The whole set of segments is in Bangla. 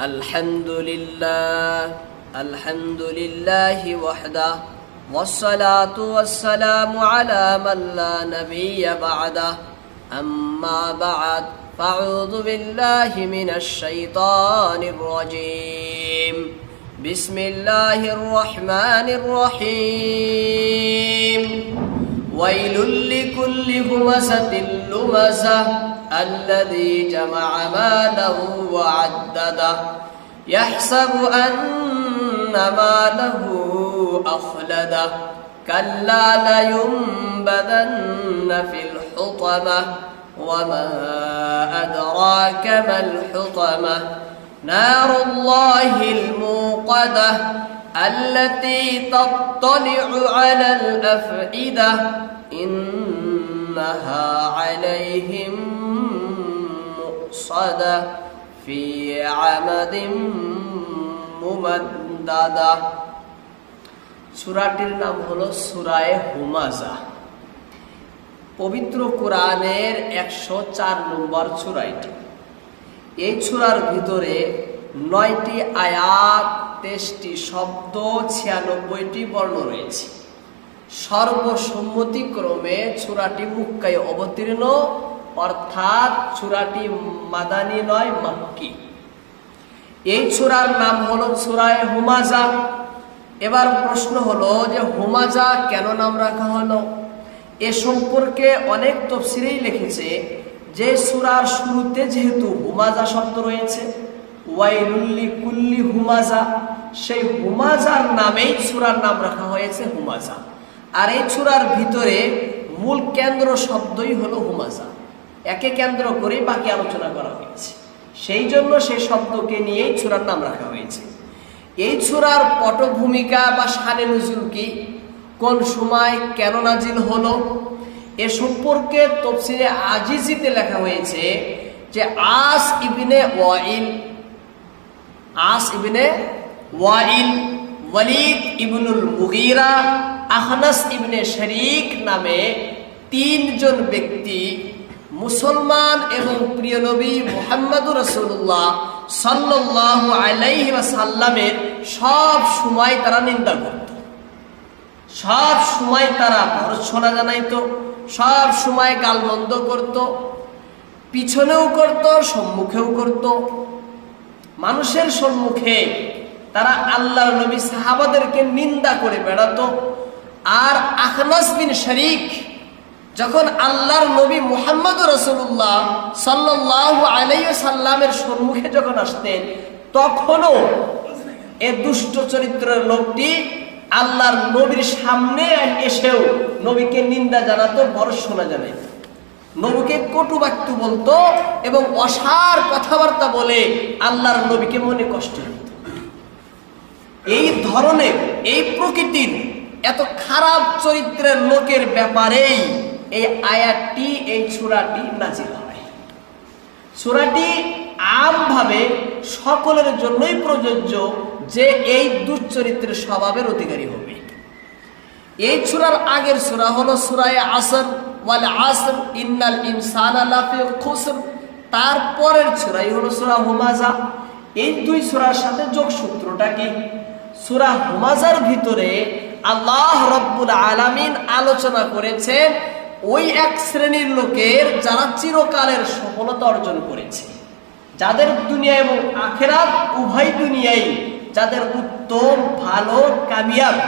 الحمد لله الحمد لله وحده والصلاة والسلام على من لا نبي بعده. أما بعد فأعوذ بالله من الشيطان الرجيم. بسم الله الرحمن الرحيم. ويل لكل همزة لمزة الذي جمع ماله وعدده. يحسب أن ماله أخلده. كلا لينبذن في الحطمة. وما أدراك ما الحطمة. نار الله الموقدة التي تطلع على الأفئدة. إنها عليهم مؤصدة في عمد ممددة সুরাটির নাম হলো সুরায় হুমাজা পবিত্র কোরআনের একশো চার নম্বর সুরাইটি এই সুরার ভিতরে নয়টি আয়াত তেইশটি শব্দ ছিয়ানব্বইটি বর্ণ রয়েছে সর্বসম্মতিক্রমে চূড়াটি মুক্কায় অবতীর্ণ অর্থাৎ চূড়াটি মাদানি নয়, মাক্কি। এই চূড়ার নাম হলো চূড়ায় হুমাজা। এবার প্রশ্ন হলো যে হুমাজা কেন নাম রাখা হলো? এ সম্পর্কে অনেক তফসিরেই লিখেছে যে সুরার শুরুতে যেহেতু হুমাজা শব্দ রয়েছে ওয়াইলুল্লি কুল্লি হুমাজা। সেই হুমাজার নামেই সুরার নাম রাখা হয়েছে হুমাজা। আর এই সুরার ভিতরে মূল কেন্দ্র শব্দই হলো হুমাজা। একে কেন্দ্র করে বাকি আলোচনা করা হয়েছে। সেই জন্য সেই শব্দকে নিয়েই সুরার নাম রাখা হয়েছে। এই সুরার পটভূমিকা বা সানে নজুল কি? কোন সময় কেন নাজিল হলো? এ সম্পর্কে তফসিলে আজিজিতে লেখা হয়েছে যে আস ইবিনে ওয়াইল, আস ইবিনে ওয়াইল, ওয়ালিদ ইবনুল মুগিরা, আহনাস ইবনে শরিক নামে তিনজন ব্যক্তি মুসলমান এবং প্রিয় নবী মোহাম্মদুর রসুল্লাহ সাল্লাহ আলাইহি সাল্লামের সব সময় তারা নিন্দা করত। সব সময় তারা ভরসনা জানাইতো, সব সময় গালমন্দ করত, পিছনেও করত, সম্মুখেও করত। মানুষের সম্মুখে তারা আল্লাহ নবী সাহাবাদেরকে নিন্দা করে বেড়াতো। আর আখনাস বিন শরিক যখন আল্লাহর নবী মুহাম্মদ রসুল্লাহ সাল্লাহ আলাই সাল্লামের সম্মুখে যখন আসতেন, তখনও এ দুষ্ট চরিত্রের লোকটি আল্লাহর নবীর সামনে এসেও নবীকে নিন্দা জানাতো বড় শোনা জানাইত নবীকে কটু বাক্য বলতো এবং অসার কথাবার্তা বলে আল্লাহর নবীকে মনে কষ্ট এই ধরনের, এই প্রকৃতির এত খারাপ চরিত্রের লোকের ব্যাপারেই এই আয়াতটি, এই সুরাটি নাজিল হয়। সুরাটি আমভাবে সকলের জন্যই প্রযোজ্য যে এই দুশ্চরিত্রের স্বভাবের অধিকারী হবে। এই সুরার আগের সুরা হলো সুরায় আসর, ওয়াল আসর, ইন্নাল ইনসান লাফি খুসর। তারপরের সুরাই হলো সুরা হুমাজা এই দুই সুরার সাথে যোগসূত্রটা কি? সুরা হুমাজার ভিতরে আল্লাহ রব্বুল আলামিন আলোচনা করেছেন ওই এক শ্রেণির লোকের যারা চিরকালের সফলতা অর্জন করেছে, যাদের দুনিয়া এবং আখেরাত উভয় দুনিয়ায় যাদের উত্তম, ভালো, কামিয়াব।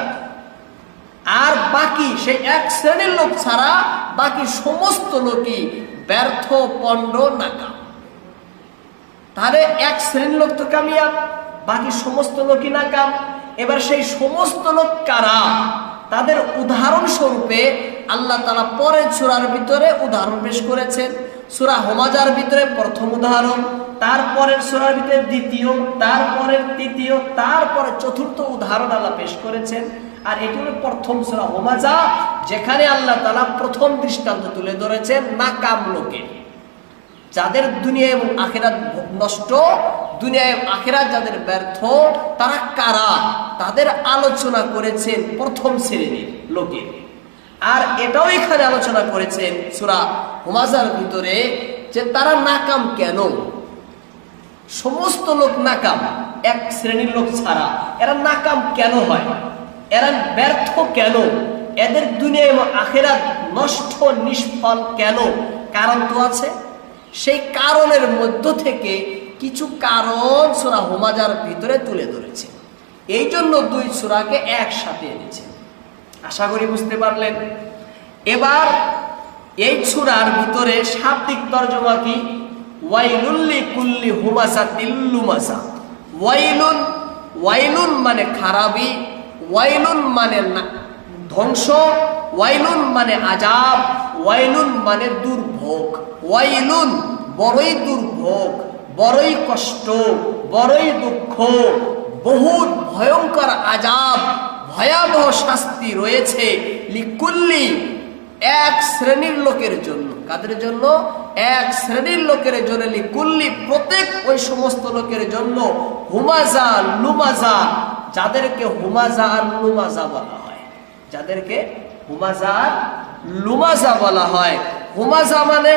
আর বাকি সেই এক শ্রেণির লোক ছাড়া বাকি সমস্ত লোকই ব্যর্থ, পণ্ড নাকা তাহলে এক শ্রেণির লোক তো কামিয়াব, বাকি সমস্ত লোকই নাকাম। এবার সেই সমস্ত লোক কারা? তাদের উদাহরণ স্বরূপে আল্লাহ তালা পরের সুরার ভিতরে উদাহরণ পেশ করেছেন। সুরা হোমাজার ভিতরে প্রথম উদাহরণ, তারপরের সুরার ভিতরে দ্বিতীয়, তারপরের তৃতীয়, তারপরে চতুর্থ উদাহরণ আল্লাহ পেশ করেছেন। আর এটি হলো প্রথম সুরা হোমাজা, যেখানে আল্লাহ তালা প্রথম দৃষ্টান্ত তুলে ধরেছেন নাকাম লোকের। যাদের দুনিয়া এবং আখেরাত নষ্ট, দুনিয়া এবং আখেরাত যাদের ব্যর্থ, তারা কারা? তাদের আলোচনা করেছেন প্রথম শ্রেণির লোকের। আর এটাও এখানে আলোচনা করেছেন সুরা হুমাজার ভিতরে যে তারা নাকাম কেন? সমস্ত লোক নাকাম, এক শ্রেণির লোক ছাড়া। এরা নাকাম কেন হয়? এরা ব্যর্থ কেন? এদের দুনিয়া এবং আখেরাত নষ্ট, নিষ্ফল কেন? কারণ তো আছে। সেই কারণের মধ্য থেকে কিছু কারণ সোরা হোমাজার ভিতরে তুলে ধরেছে। এই জন্য দুই সুরাকে একসাথে এনেছে। আশা করি বুঝতে পারলেন। এবার এই সুরার ভিতরে শাব্দিক তর্জমা কি? ওয়াইলুল্লি কুল্লি হুমাসা তিল্লুমাসা ওয়াইলুন ওয়াইলুন মানে খারাপি, ওয়াইলুন মানে ধ্বংস, ওয়াইলুন মানে আজাব, ওয়াইলুন মানে দুর্ভোগ, ওয়াইলুন বড়ই দুর্ভোগ, বড়ই কষ্ট, বড়ই দুঃখ, বহুত ভয়ঙ্কর আজাব ভয়াবহ শাস্তি রয়েছে লিকুল্লি এক শ্রেণির লোকের জন্য। কাদের জন্য? এক শ্রেণির লোকের জন্য লিকুল্লি প্রত্যেক ওই সমস্ত লোকের জন্য হুমাজা লুমাজা, যাদেরকে হুমাজা আর লুমাজা বলা হয়। যাদেরকে হুমাজা আর লুমাজা বলা হয়। হুমাজা মানে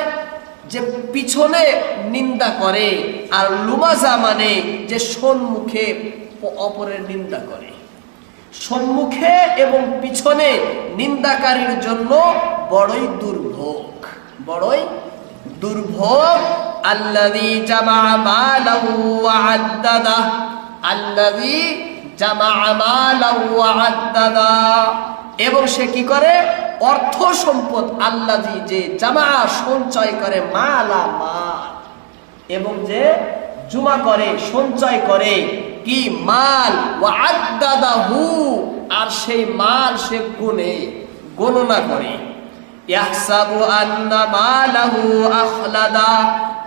যে পিছনে নিন্দা করে আর লুমাজা মানে যে সম্মুখে অপরের নিন্দা করে। সম্মুখে এবং পিছনে নিন্দাকারীর জন্য বড়ই দুর্ভোগ। বড়ই দুর্ভোগ। আল্লাযী জামা মালাহু ওয়া আদ্দাদা। আল্লাযী জামা মালাহু ওয়া আদ্দাদা। এবং সে কি করে? অর্থ সম্পদ আল্লাযী যে জামা সঞ্চয় করে মালা মাল এবং যে জুমা করে, সঞ্চয় করে কি মাল? ওয়াদ্দাদাহু আর সেই মাল সে গুনে, গণনা করে। ইয়াহসাবু আন্না মালাহু আখলাদা।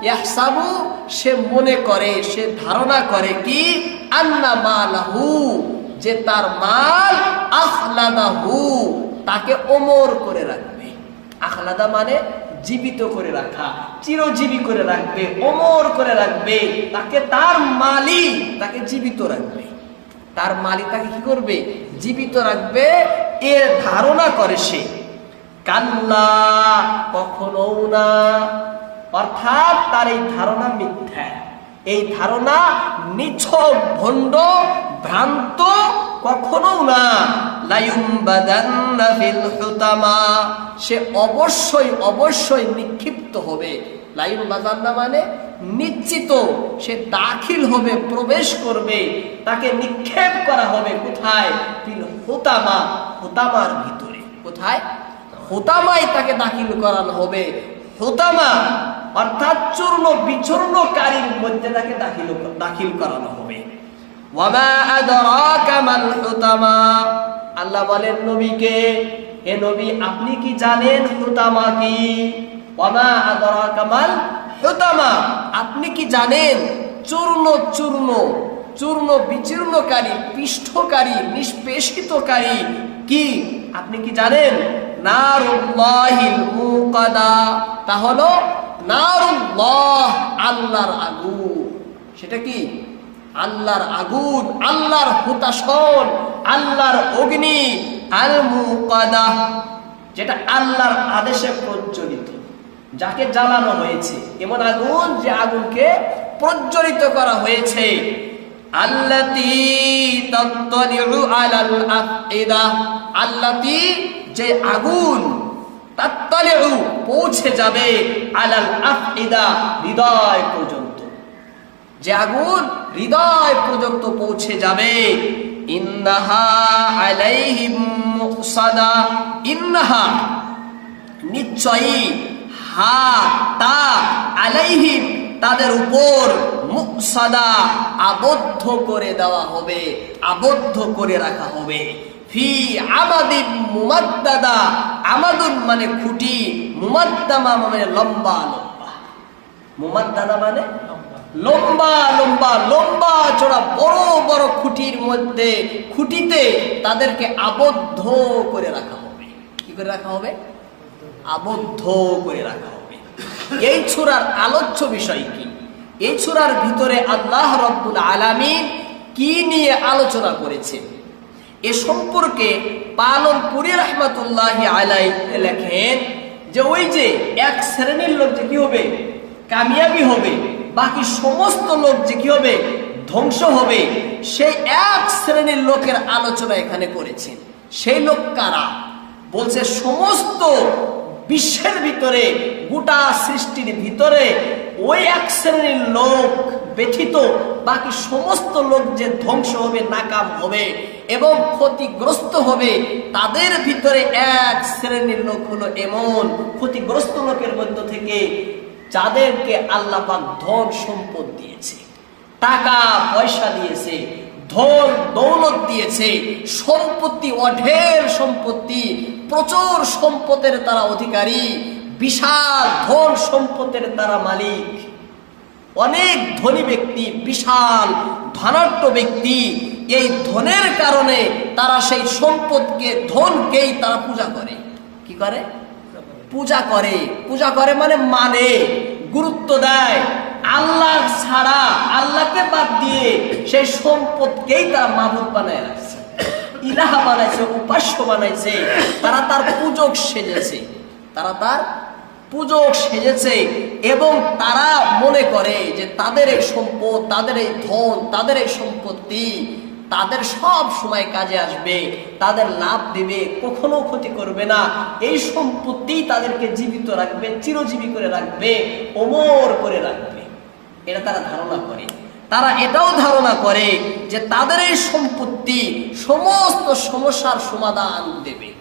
ইয়াহসাবু, সে মনে করে, সে ধারণা করে কি? আন্না মালাহু, যে তার মাল আখলাদাহু, তাকে ওমর করে রাখবে। আখলাদা মানে জীবিত করে রাখা, চিরজীবী করে রাখবে, অমর করে রাখবে, তাকে তার মালি তাকে জীবিত রাখবে। তার মালি তাকে কি করবে? জীবিত রাখবে, এর ধারণা করে সে। কান্না কখনো না। অর্থাৎ তার এই ধারণা মিথ্যা। এই ধারণা নিছক, ভণ্ড, ভ্রান্ত কখনো না। সে অবশ্যই অবশ্যই নিক্ষিপ্ত হবে। লাইন বাজান্না মানে নিশ্চিত, সে দাখিল হবে, প্রবেশ করবে। তাকে নিক্ষেপ করা হবে কোথায়? ফিল হুতামা, হুতামার ভিতরে। কোথায়? হুতামায় তাকে দাখিল করানো হবে। হুতামা অর্থাৎ চূর্ণ, বিচূর্ণকারীর মধ্যে তাকে দাখিল দাখিল করানো হবে। ওয়ামা হুতামা। আল্লাহ বলেন নবীকে হে নবী আপনি কি জানেন হুতামা কি? ওয়ামা আদরাকা মাল হুতামা। আপনি কি জানেন? চূর্ণ চূর্ণ চূর্ণ, বিচূর্ণকারী, পৃষ্ঠকারী, নিষ্পেষিতকারী কি? আপনি কি জানেন? তা হলো আল্লাহর আগুন। সেটা কি? আল্লাহর আগুন, আল্লাহর হুতাশন। আল্লাহর অগ্নি আল মুকাদা যেটা আল্লাহর আদেশে প্রজ্বলিত, যাকে জ্বালানো হয়েছে। এমন আগুন যে আগুনকে প্রজ্বলিত করা হয়েছে। আল্লাতি তাত্তালিউ আলাল আফইদা, আল্লাতি যে আগুন, তাত্তালিউ পৌঁছে যাবে আলাল আফইদা হৃদয় পর্যন্ত। যে আগুন হৃদয় পর্যন্ত পৌঁছে যাবে। ইন্নাহা আলাইহিম ইন্নাহা নিশ্চয়ই হা, তা আলাইহিম তাদের উপর মুসাদা আবদ্ধ করে দেওয়া হবে, আবদ্ধ করে রাখা হবে। ফি আমাদুন মানে খুঁটি, মুমাদ্দামা মানে লম্বা লম্বা। মুমাদ্দাদা মানে লম্বা লম্বা লম্বা চড়া বড় বড় খুঁটির মধ্যে, খুঁটিতে তাদেরকে আবদ্ধ করে রাখা হবে। কি করে রাখা হবে? আবদ্ধ করে রাখা হবে। এই ছোড়ার আলোচ্য বিষয় কি? এই ছোড়ার ভিতরে আল্লাহ রব্বুল আলামিন কি নিয়ে আলোচনা করেছেন? এ সম্পর্কে পালনপুরি রহমতুল্লাহ আলাই লেখেন যে ওই যে এক শ্রেণির লোক যে কি হবে? কামিয়াবি হবে। বাকি সমস্ত লোক যে কি হবে? ধ্বংস হবে। সেই এক শ্রেণির লোকের আলোচনা এখানে করেছেন। সেই লোক কারা? বলছে সমস্ত বিশ্বের ভিতরে, গোটা সৃষ্টির ভিতরে ওই এক শ্রেণির লোক ব্যথিত। বাকি সমস্ত লোক যে ধ্বংস হবে, নাকাম হবে এবং ক্ষতিগ্রস্ত হবে, তাদের ভিতরে এক শ্রেণির লোক হলো এমন। ক্ষতিগ্রস্ত লোকের মধ্য থেকে যাদেরকে আল্লাহ পাক ধন সম্পদ দিয়েছে, টাকা পয়সা দিয়েছে, ধন দৌলত দিয়েছে, সম্পত্তি অঢের সম্পত্তি, প্রচুর সম্পদের তারা অধিকারী, বিশাল ধন সম্পদের তারা মালিক। অনেক ধনী ব্যক্তি, বিশাল ধনাঢ্য ব্যক্তি, এই ধনের কারণে তারা সেই সম্পদকে, ধনকেই তারা পূজা করে। কি করে? পূজা করে। পূজা করে মানে মানে গুরুত্ব দেয়। আল্লাহ ছাড়া, আল্লাহকে বাদ দিয়ে সেই সম্পদকেই তারা মাহবুব বানায় রাখছে। ইলাহা বানাইছে, উপাস্য বানাইছে। তারা তার পূজক সেজেছে। তারা তার পূজক সেজেছে এবং তারা মনে করে যে তাদের এই সম্পদ, তাদের এই ধন, তাদের এই সম্পত্তি তাদের সব সময় কাজে আসবে, তাদের লাভ দেবে, কখনো ক্ষতি করবে না। এই সম্পত্তি তাদেরকে জীবিত রাখবে, চিরজীবী করে রাখবে, অমর করে রাখবে। এটা তারা ধারণা করে। তারা এটাও ধারণা করে যে তাদের এই সম্পত্তি সমস্ত সমস্যার সমাধান দেবে।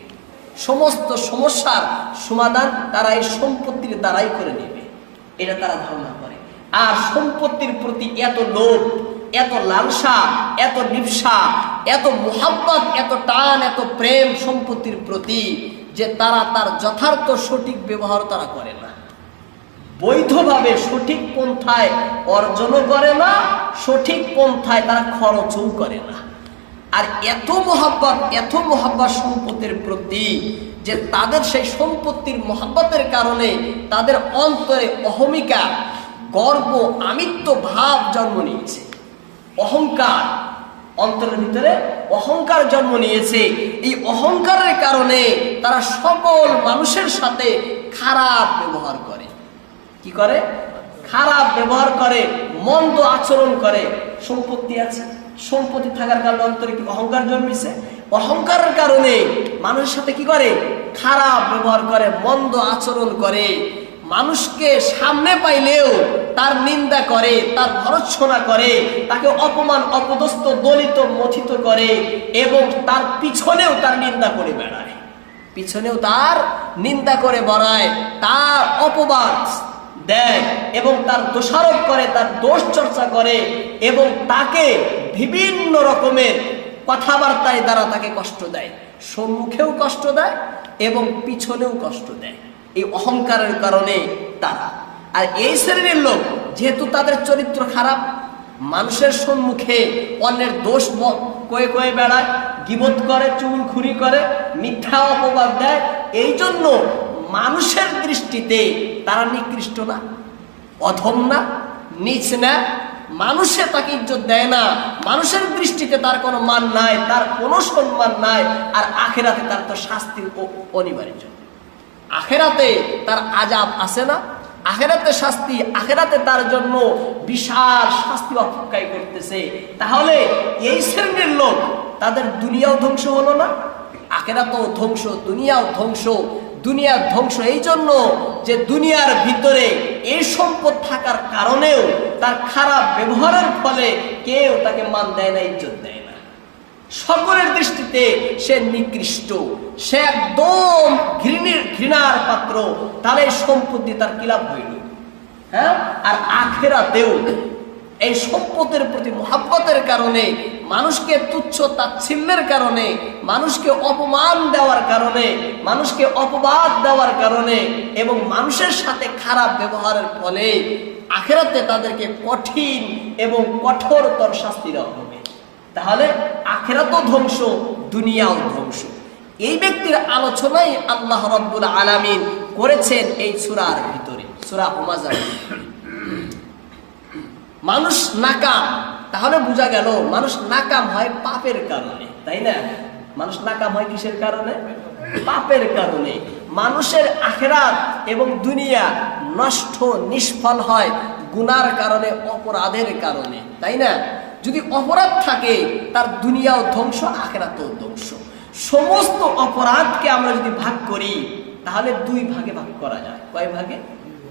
সমস্ত সমস্যার সমাধান তারা এই সম্পত্তির দ্বারাই করে নেবে। এটা তারা ধারণা করে। আর সম্পত্তির প্রতি এত লোভ এত লালসা, এত নিপসা, এত মোহাব্বত, এত টান, এত প্রেম সম্পত্তির প্রতি যে তারা তার যথার্থ সঠিক ব্যবহার তারা করে না। বৈধভাবে সঠিক পন্থায় অর্জনও করে না, সঠিক পন্থায় তারা খরচও করে না। আর এত মোহাব্বত এত মোহাব্বত সম্পত্তির প্রতি যে তাদের সেই সম্পত্তির মোহাব্বতের কারণে তাদের অন্তরে অহমিকা, গর্ব, আমিত্ব ভাব জন্ম নিয়েছে। অহংকার, অন্তরের ভিতরে অহংকার জন্ম নিয়েছে। এই অহংকারের কারণে তারা সকল মানুষের সাথে খারাপ ব্যবহার করে। কি করে? খারাপ ব্যবহার করে, মন্দ আচরণ করে। সম্পত্তি আছে। সম্পত্তি থাকার কারণে অন্তরে কি অহংকার জন্মেছে? অহংকারের কারণে মানুষের সাথে কি করে? খারাপ ব্যবহার করে, মন্দ আচরণ করে। মানুষকে সামনে পাইলেও তার নিন্দা করে, তার ভরৎসনা করে, তাকে অপমান, অপদস্থ, দলিত, মথিত করে এবং তার পিছনেও তার নিন্দা করে বেড়ায়। পিছনেও তার নিন্দা করে বড়ায়, তার অপবাদ দেয় এবং তার দোষারোপ করে, তার দোষ চর্চা করে এবং তাকে বিভিন্ন রকমের কথাবার্তায় দ্বারা তাকে কষ্ট দেয়। সম্মুখেও কষ্ট দেয় এবং পিছনেও কষ্ট দেয়। এই অহংকারের কারণে তারা। আর এই শ্রেণির লোক, যেহেতু তাদের চরিত্র খারাপ, মানুষের সম্মুখে অন্যের দোষ কয়ে কয়ে বেড়ায় গিবত করে চুল চুলখুরি করে, মিথ্যা অপবাদ দেয় এই জন্য মানুষের দৃষ্টিতে তারা নিকৃষ্ট না, অধম না, নিচ না। মানুষে তাকে ইজ্জত দেয় না। মানুষের দৃষ্টিতে তার কোনো মান নাই, তার কোনো সম্মান নাই, আর আখেরাতে তার তো শাস্তির অ- অনিবার্য। আখেরাতে তার আজাব আছে না। আখেরাতে শাস্তি, আখেরাতে তার জন্য বিশাল শাস্তি অপেক্ষায় করতেছে। তাহলে এই শ্রেণির লোক তাদের দুনিয়াও ধ্বংস হলো না? আখেরাতেও ধ্বংস, দুনিয়াও ধ্বংস দুনিয়ার ধ্বংস। এই জন্য যে দুনিয়ার ভিতরে এই সম্পদ থাকার কারণেও তার খারাপ ব্যবহারের ফলে কেউ তাকে মান দেয় না, ইজ্জত দেয় সকলের দৃষ্টিতে সে নিকৃষ্ট। সে একদম ঘৃণের ঘৃণার পাত্র। তাহলে সম্পত্তি তার কিলাপ হইল? হ্যাঁ? আর আখেরাতেও এই সম্পদের প্রতি মহাব্বতের কারণে, মানুষকে তুচ্ছ তাচ্ছিল্যের কারণে, মানুষকে অপমান দেওয়ার কারণে, মানুষকে অপবাদ দেওয়ার কারণে এবং মানুষের সাথে খারাপ ব্যবহারের ফলে আখেরাতে তাদেরকে কঠিন এবং কঠোরতর শাস্তি দেওয়া হবে তাহলে আখেরাতও ধ্বংস, দুনিয়াও ধ্বংস। এই ব্যক্তির আলোচনাই আল্লাহ রব্বুল আলামিন করেছেন এই সূরার ভিতরে, সূরা হুমাজার মানুষ নাকাম, তাহলে বোঝা গেল মানুষ নাকাম হয় পাপের কারণে, তাই না? মানুষ নাকাম হয় কিসের কারণে? পাপের কারণে। মানুষের আখেরাত এবং দুনিয়া নষ্ট, নিষ্ফল হয় গুনার কারণে, অপরাধের কারণে, তাই না? যদি অপরাধ থাকে, তার দুনিয়াও ধ্বংস, আখেরাতেও ধ্বংস। সমস্ত অপরাধকে আমরা যদি ভাগ করি, তাহলে দুই ভাগে ভাগ করা যায়। কয় ভাগে?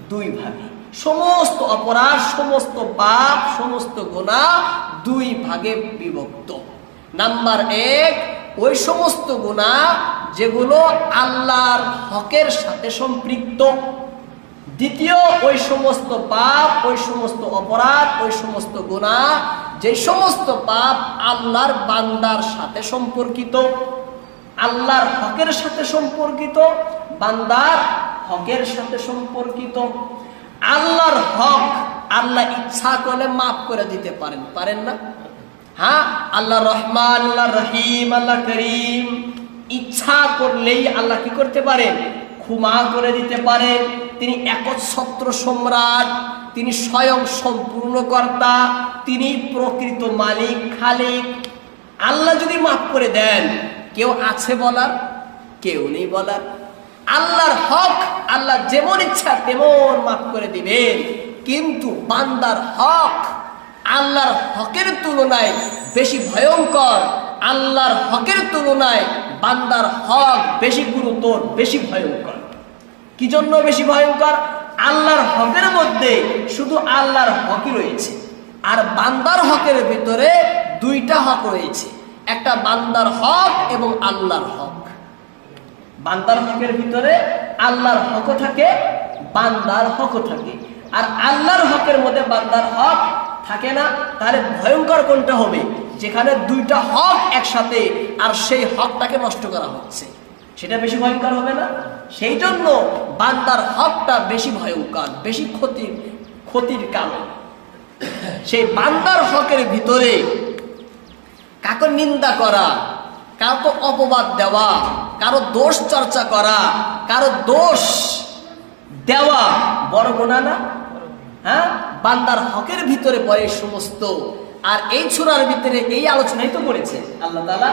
দুই ভাগে। সমস্ত অপরাধ, সমস্ত পাপ, সমস্ত গোনা দুই ভাগে বিভক্ত। নাম্বার এক, ওই সমস্ত গোনা যেগুলো আল্লাহর হকের সাথে সম্পৃক্ত। দ্বিতীয়, ওই সমস্ত পাপ, ওই সমস্ত অপরাধ, ওই সমস্ত গুণা যে সমস্ত পাপ আল্লাহর বান্দার সাথে সম্পর্কিত, আল্লাহর হকের সাথে সম্পর্কিত, বান্দার হকের সাথে সম্পর্কিত, আল্লাহর হক আল্লাহ ইচ্ছা করলে মাফ করে দিতে পারেন পারেন না? হ্যাঁ আল্লাহ রহমান, আল্লাহ রহিম, আল্লাহ করিম, ইচ্ছা করলেই আল্লাহ কি করতে পারেন? ক্ষমা করে দিতে পারেন। তিনি একচ্ছত্র সম্রাট, তিনি স্বয়ং সম্পূর্ণ কর্তা তিনি প্রকৃত মালিক, খালিক। আল্লাহ যদি মাফ করে দেন, কেউ আছে বলার? কেউ নেই বলার। আল্লাহর হক, আল্লাহ যেমন ইচ্ছা তেমন মাফ করে দিবেন। কিন্তু বান্দার হক, আল্লাহর হকের তুলনায় বেশি ভয়ঙ্কর। আল্লাহর হকের তুলনায় বান্দার হক বেশি গুরুতর, বেশি ভয়ঙ্কর। কি জন্য বেশি ভয়ঙ্কর? আল্লাহর হকের মধ্যে শুধু আল্লাহর হকই রয়েছে। আর বান্দার হকের ভিতরে দুইটা হক রয়েছে। একটা বান্দার হক এবং আল্লাহর হক। বান্দার হকের ভিতরে আল্লাহর হকও থাকে, বান্দার হকও থাকে। আর আল্লাহর হকের মধ্যে বান্দার হক থাকে না, তাহলে ভয়ঙ্কর কোনটা হবে? যেখানে দুইটা হক একসাথে, আর সেই হকটাকে নষ্ট করা হচ্ছে। সেটা বেশি ভয়ঙ্কর হবে না। সেই জন্য বান্দার হকটা বেশি ভয়ঙ্কর, বেশি ক্ষতির ক্ষতির কারণ। সেই বান্দার হকের ভিতরে কাকে নিন্দা করা, কাউকে অপবাদ দেওয়া, কারও দোষ চর্চা করা, কারও দোষ দেওয়া বড় গোনা না। হ্যাঁ? বান্দার হকের ভিতরে পড়ে সমস্ত। আর এই ছোড়ার ভিতরে এই আলোচনাই তো করেছে আল্লাহ তালা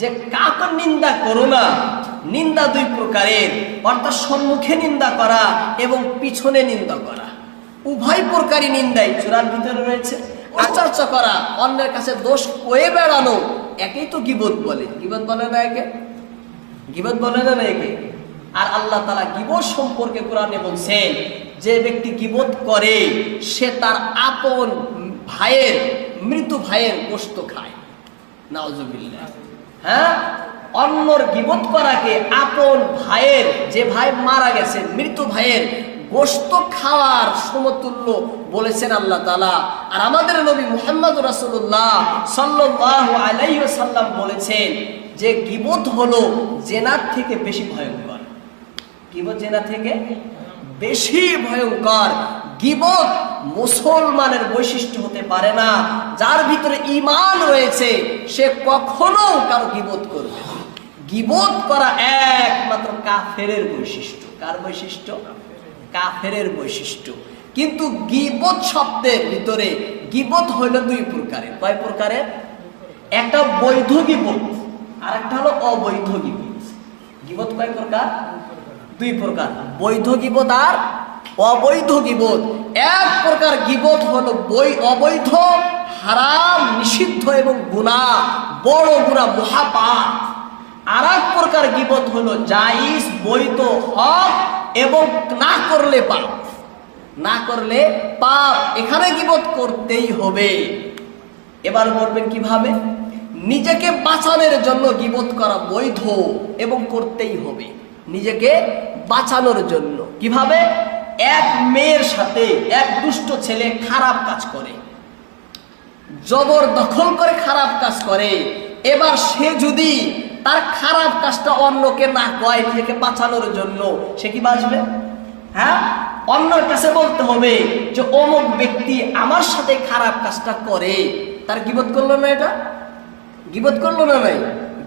যে কাকে নিন্দা করো না নিন্দা দুই প্রকারের। অর্থাৎ সম্মুখে নিন্দা করা এবং পিছনে নিন্দা করা। উভয় প্রকারই নিন্দাই। চূড়ার ভিতরে রয়েছে চর্চা করা। অন্যের কাছে দোষ কয়ে বেড়ানো। একেই তো গিবত বলে। গিবত বলে না একে? গিবত বলে না না একে? আর আল্লাহ তালা গিবত সম্পর্কে কোরআনে বলছেন, যে ব্যক্তি গিবত করে, সে তার আপন ভাইয়ের, মৃত ভাইয়ের গোস্ত খায়। নাওজুবিল্লাহ হ্যাঁ? অন্যর গিবত করাকে আপন ভাইয়ের, যে ভাই মারা গেছে, মৃত ভাইয়ের গোস্ত খাওয়ার সমতুল্য বলেছেন আল্লাহ তালা আর আমাদের নবী মুহাম্মদ রাসুল্লাহ সাল্লাহ আলাইসাল্লাম বলেছেন যে গিবত হলো জেনার থেকে বেশি ভয়ঙ্কর। গিবত জেনা থেকে বেশি ভয়ঙ্কর। গিবত মুসলমানের বৈশিষ্ট্য হতে পারে না। যার ভিতরে ইমান রয়েছে, সে কখনো কারও গিবত করবে না। গিবত করা একমাত্র কাফেরের বৈশিষ্ট্য। কার বৈশিষ্ট্য? কাফেরের বৈশিষ্ট্য। কিন্তু গিবত শব্দের ভিতরে গিবোধ হইল দুই প্রকারের কয় প্রকারের একটা বৈধ গিবোধ আর একটা হলো অবৈধ গিবত। গিবোধ কয় প্রকার? দুই প্রকার। বৈধ গিবোধ আর অবৈধ গিবোধ এক প্রকার গিবোধ হলো বই অবৈধ, হারাম, নিষিদ্ধ এবং গুণা বড় গুণা মহাপাপ। আর এক প্রকার গিবত হলো জাইজ বৈধ, হক এবং না করলে পাপ। না করলে পাপ এখানে গিবত করতেই হবে। এবার বলবেন কীভাবে? নিজেকে বাঁচানোর জন্য গিবত করা বৈধ এবং করতেই হবে। নিজেকে বাঁচানোর জন্য। কীভাবে? এক মেয়ের সাথে এক দুষ্ট ছেলে খারাপ কাজ করে। জবর দখল করে খারাপ কাজ করে। এবার সে যদি তার খারাপ কাজটা অন্যকে না কয় নিজেকে বাঁচানোর জন্য, সে কি বাঁচবে? হ্যাঁ? অন্যর কাছে বলতে হবে যে, অমুক ব্যক্তি আমার সাথে খারাপ কাজটা করে। তার গিবত করল না এটা? গিবত করল না নাই?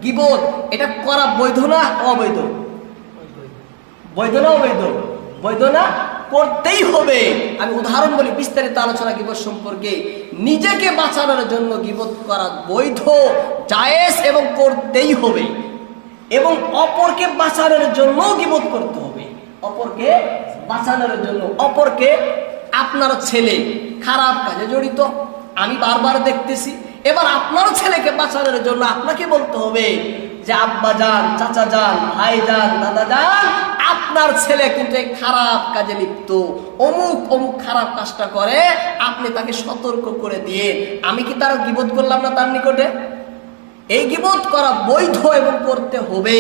গিবত, এটা করা বৈধ না অবৈধ? বৈধ না অবৈধ? বৈধ না করতেই হবে। আমি উদাহরণ বলি, বিস্তারিত আলোচনা গিবত সম্পর্কে। নিজেকে বাঁচানোর জন্য গিবত করা বৈধ, জায়েজ এবং করতেই হবে। এবং অপরকে বাঁচানোর জন্য গিবত করতে হবে। অপরকে বাঁচানোর জন্য, অপরকে আপনার ছেলে, খারাপ কাজে জড়িত, আমি বারবার দেখতেছি। এবার আপনার ছেলেকে বাঁচানোর জন্য আপনাকে বলতে হবে যে আব্বা যান, চাচা যান, ভাই যান, দাদা যান, আপনার ছেলে কিন্তু এই খারাপ কাজে লিপ্ত। অমুক অমুক খারাপ কাজটা করে, আপনি তাকে সতর্ক করে দিয়ে, আমি কি তার গিবোধ করলাম না তার নিকটে? এই গিবোধ করা বৈধ এবং করতে হবে।